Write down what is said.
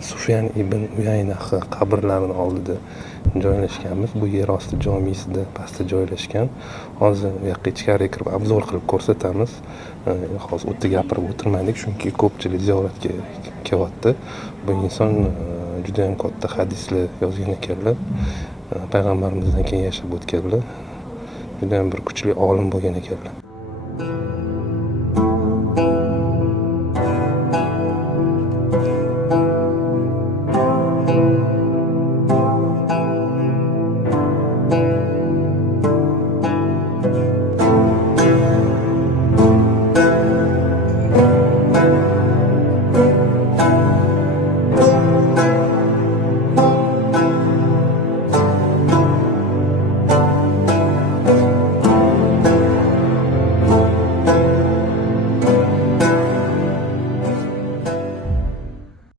Sufyan ibn Uyayna qabrlarini oldida joylashganmiz. Bu yerosti jomisida pastda joylashgan. Hozir bu yoqqa ichkariga kirib obzor qilib ko'rsatamiz. Hozir u yerda gapirib o'tirmaylik, chunki ko'pchilik ziyoratga kelyapti. Bu inson judayam katta hadislar yozgan ekanlar. Payg'ambarimizdan keyin yashab o'tganlar. Judayam bir kuchli olim bo'lgan ekanlar.